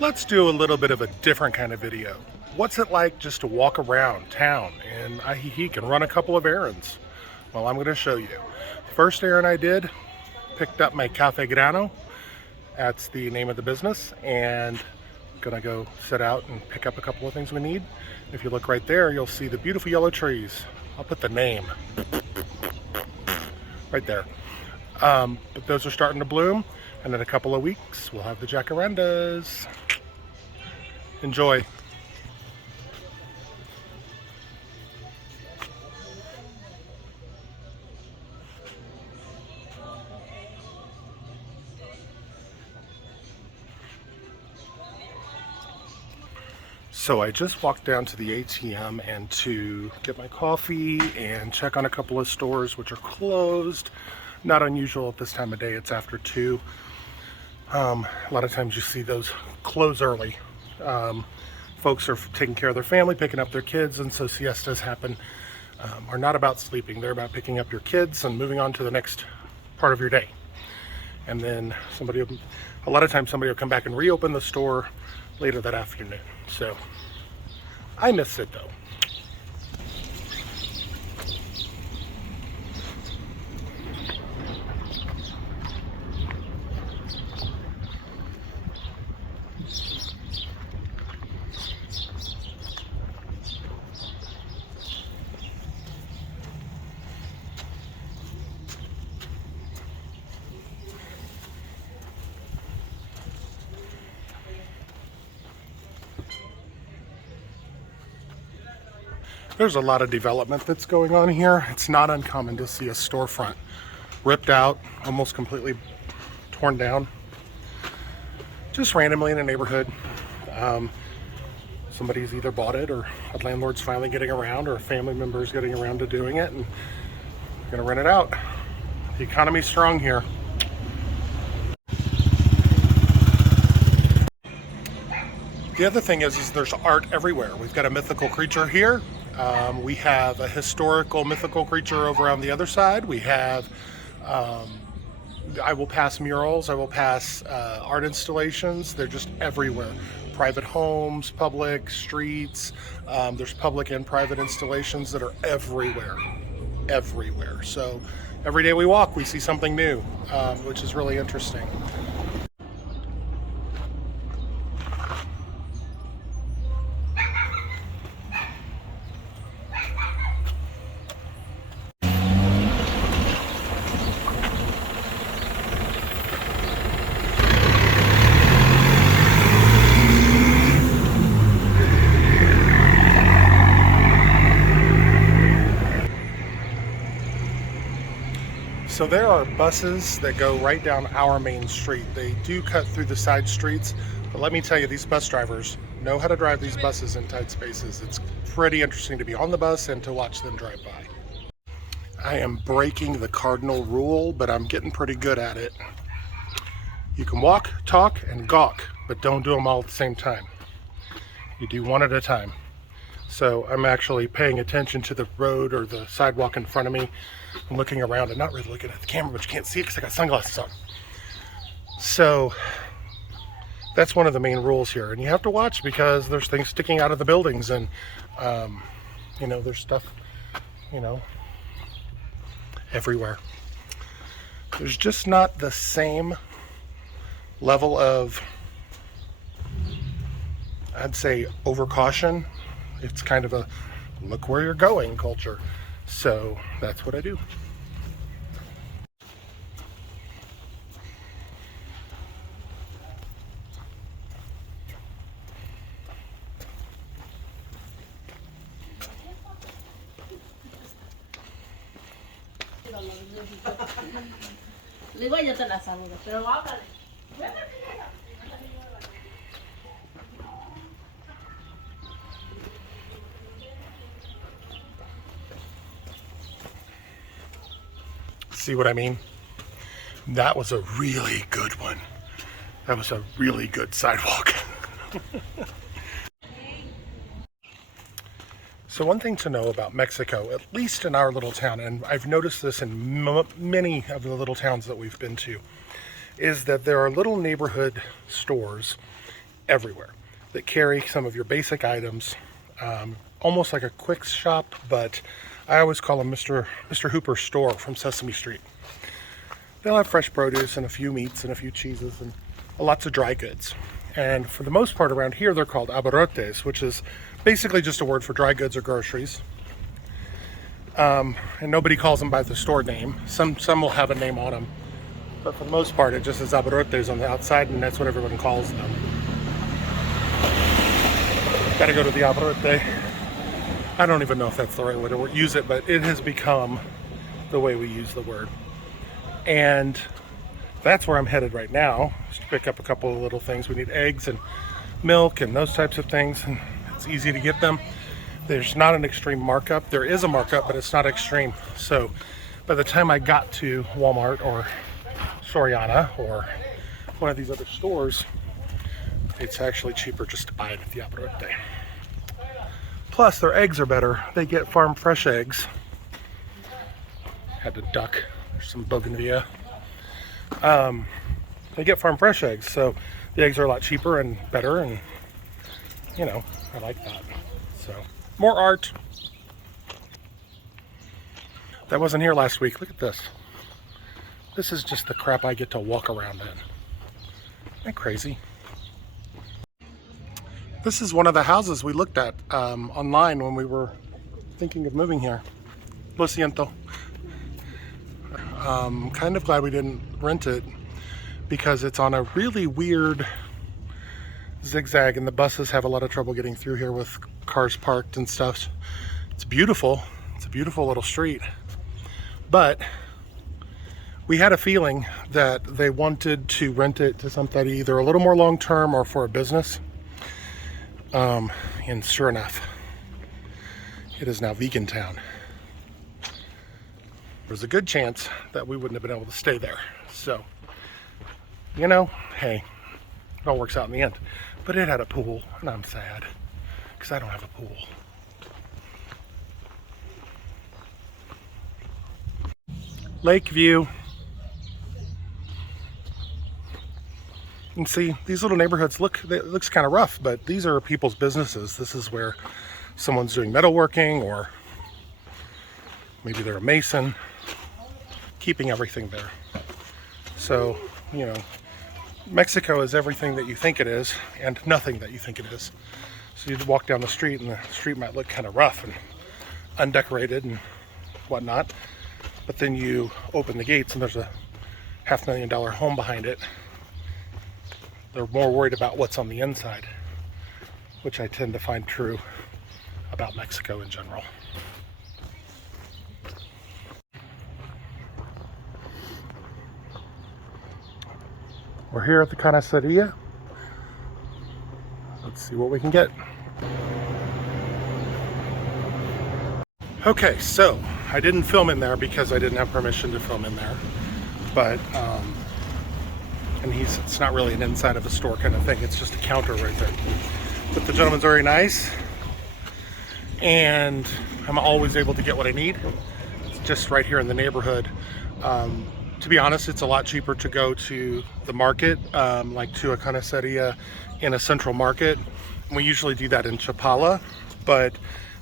Let's do a little bit of a different kind of video. What's it like just to walk around town in Ajijic and run a couple of errands? Well, I'm going to show you. First errand I did, picked up my Cafe Grano. That's the name of the business, and gonna go set out and pick up a couple of things we need. If you look right there, you'll see the beautiful yellow trees. I'll put the name right there. But those are starting to bloom, and in a couple of weeks we'll have the jacarandas. Enjoy. So I just walked down to the ATM and to get my coffee and check on a couple of stores which are closed. Not unusual at this time of day, it's after 2. A lot of times you see those close early. Folks are taking care of their family, picking up their kids, and so siestas happen, are not about sleeping. They're about picking up your kids and moving on to the next part of your day. And then a lot of times somebody will come back and reopen the store later that afternoon. So I miss it though. There's a lot of development that's going on here. It's not uncommon to see a storefront ripped out, almost completely torn down, just randomly in a neighborhood. Somebody's either bought it, or a landlord's finally getting around, or a family member's getting around to doing it and gonna rent it out. The economy's strong here. The other thing is there's art everywhere. We've got a mythical creature here. We have a historical mythical creature over on the other side. We have, I will pass murals, I will pass art installations. They're just everywhere. Private homes, public, streets. There's public and private installations that are everywhere, everywhere. So every day we walk, we see something new, which is really interesting. So there are buses that go right down our main street. They do cut through the side streets, but let me tell you, these bus drivers know how to drive these buses in tight spaces. It's pretty interesting to be on the bus and to watch them drive by. I am breaking the cardinal rule, but I'm getting pretty good at it. You can walk, talk, and gawk, but don't do them all at the same time. You do one at a time. So I'm actually paying attention to the road or the sidewalk in front of me. I'm looking around and not really looking at the camera, but you can't see it because I got sunglasses on. So that's one of the main rules here. And you have to watch because there's things sticking out of the buildings, and you know, there's stuff, you know, everywhere. There's just not the same level of, I'd say, overcaution. It's kind of a look where you're going culture. So that's what I do. Le digo, yo te la saludo, pero háblale. See what I mean? That was a really good one. That was a really good sidewalk. So one thing to know about Mexico, at least in our little town, and I've noticed this in many of the little towns that we've been to, is that there are little neighborhood stores everywhere that carry some of your basic items, almost like a quick shop, but I always call them Mr. Hooper's store from Sesame Street. They'll have fresh produce and a few meats and a few cheeses and lots of dry goods. And for the most part around here, they're called abbarotes, which is basically just a word for dry goods or groceries. And nobody calls them by the store name. Some will have a name on them, but for the most part, it just says abbarotes on the outside, and that's what everyone calls them. Gotta go to the abbarote. I don't even know if that's the right way to use it, but it has become the way we use the word. And that's where I'm headed right now, just to pick up a couple of little things. We need eggs and milk and those types of things, and it's easy to get them. There's not an extreme markup. There is a markup, but it's not extreme. So by the time I got to Walmart or Soriana or one of these other stores, it's actually cheaper just to buy it at the abbarote. Plus, their eggs are better. They get farm fresh eggs. Had to duck. There's some bougainvillea. They get farm fresh eggs, so the eggs are a lot cheaper and better, and you know, I like that. So, more art. That wasn't here last week. Look at this. This is just the crap I get to walk around in. Isn't that crazy? This is one of the houses we looked at online when we were thinking of moving here. Lo siento. Kind of glad we didn't rent it because it's on a really weird zigzag and the buses have a lot of trouble getting through here with cars parked and stuff. It's beautiful. It's a beautiful little street. But we had a feeling that they wanted to rent it to somebody either a little more long-term or for a business. And sure enough, it is now vegan town. There's a good chance that we wouldn't have been able to stay there. So, you know, hey, it all works out in the end. But it had a pool, and I'm sad because I don't have a pool. Lake view. And see, these little neighborhoods it looks kind of rough, but these are people's businesses. This is where someone's doing metalworking, or maybe they're a mason, keeping everything there. So, you know, Mexico is everything that you think it is and nothing that you think it is. So you'd walk down the street and the street might look kind of rough and undecorated and whatnot, but then you open the gates and there's a $500,000 home behind it. They're more worried about what's on the inside, which I tend to find true about Mexico in general. We're here at the carneceria. Let's see what we can get. Okay, so I didn't film in there because I didn't have permission to film in there, but and it's not really an inside of a store kind of thing, it's just a counter right there. But the gentleman's very nice, and I'm always able to get what I need. It's just right here in the neighborhood. To be honest, it's a lot cheaper to go to the market, like to a carneceria in a central market. We usually do that in Chapala, but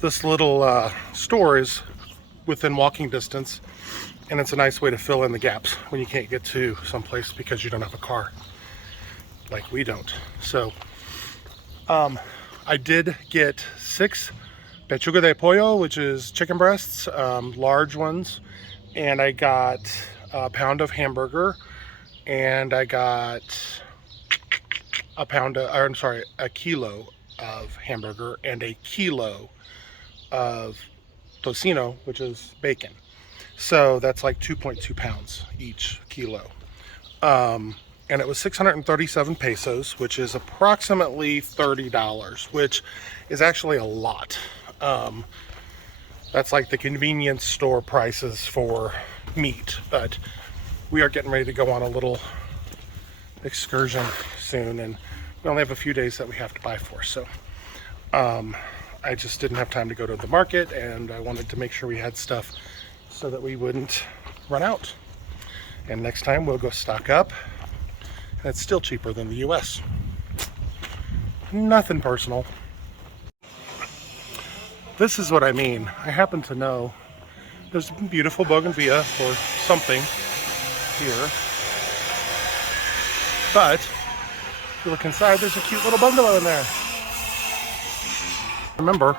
this little store is within walking distance, and it's a nice way to fill in the gaps when you can't get to someplace because you don't have a car, like we don't. So I did get 6 pechuga de pollo, which is chicken breasts, large ones, and I got a pound of hamburger, and I got a kilo of hamburger and a kilo of tocino, which is bacon. So that's like 2.2 pounds each kilo. And it was 637 pesos, which is approximately $30, which is actually a lot. That's like the convenience store prices for meat, but we are getting ready to go on a little excursion soon, and we only have a few days that we have to buy for. So I just didn't have time to go to the market, and I wanted to make sure we had stuff so that we wouldn't run out. And next time we'll go stock up, and it's still cheaper than the US. Nothing personal. This is what I mean. I happen to know there's a beautiful bougainvillea or something here. But if you look inside, there's a cute little bungalow in there. Remember,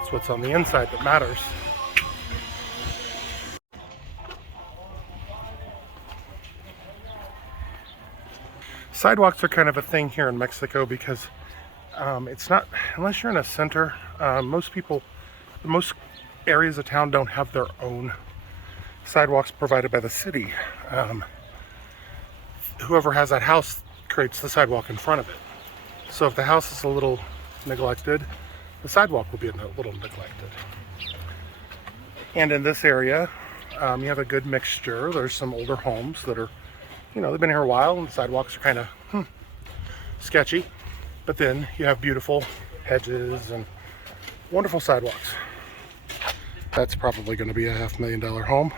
it's what's on the inside that matters. Sidewalks are kind of a thing here in Mexico because it's not, unless you're in a center, most areas of town don't have their own sidewalks provided by the city. Whoever has that house creates the sidewalk in front of it. So if the house is a little neglected, the sidewalk will be a little neglected. And in this area, you have a good mixture. There's some older homes that are, they've been here a while and the sidewalks are kind of sketchy. But then you have beautiful hedges and wonderful sidewalks. That's probably going to be a $500,000 home.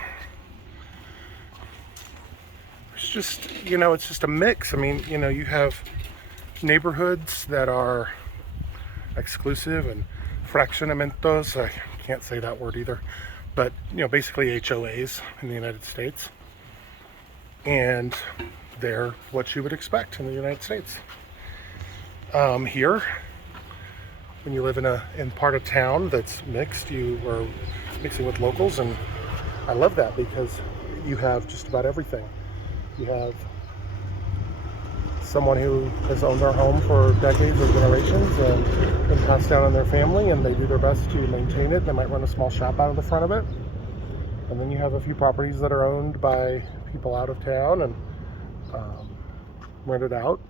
It's just, it's just a mix. I mean, you have neighborhoods that are exclusive and fraccionamientos. I can't say that word either. But, basically HOAs in the United States. And they're what you would expect in the United States. Here, when you live in part of town that's mixed, you are mixing with locals, and I love that because you have just about everything. You have someone who has owned their home for decades or generations and been passed down in their family, and they do their best to maintain it. They might run a small shop out of the front of it. And then you have a few properties that are owned by people out of town and rented out.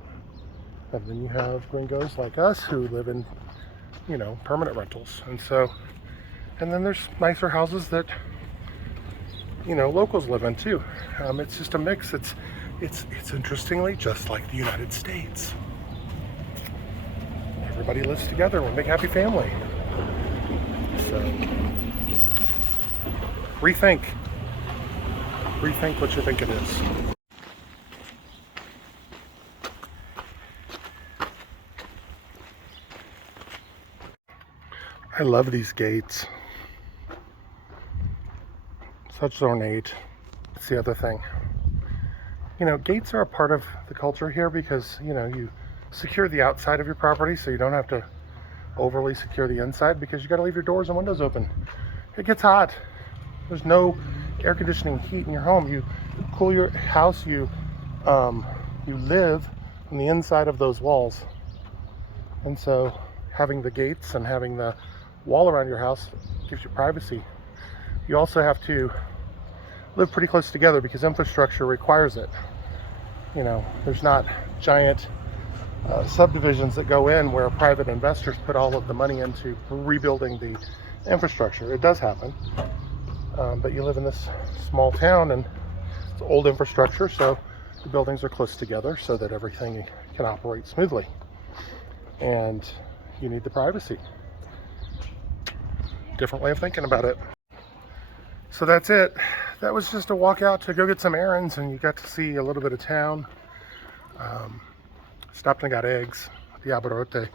And then you have gringos like us who live in, permanent rentals. And then there's nicer houses that, locals live in too. It's just a mix. It's interestingly just like the United States. Everybody lives together, one big happy family. So rethink what you think it is. I love these gates. Such ornate. That's the other thing. Gates are a part of the culture here because, you secure the outside of your property so you don't have to overly secure the inside because you got to leave your doors and windows open. It gets hot. There's no air conditioning heat in your home. You cool your house, you live on the inside of those walls. And so having the gates and having the wall around your house gives you privacy. You also have to live pretty close together because infrastructure requires it. There's not giant subdivisions that go in where private investors put all of the money into rebuilding the infrastructure. It does happen, but you live in this small town and it's old infrastructure, so the buildings are close together so that everything can operate smoothly. And you need the privacy. Different way of thinking about it. So that's it. That was just a walk out to go get some errands, and you got to see a little bit of town. Stopped and got eggs, the abbarote.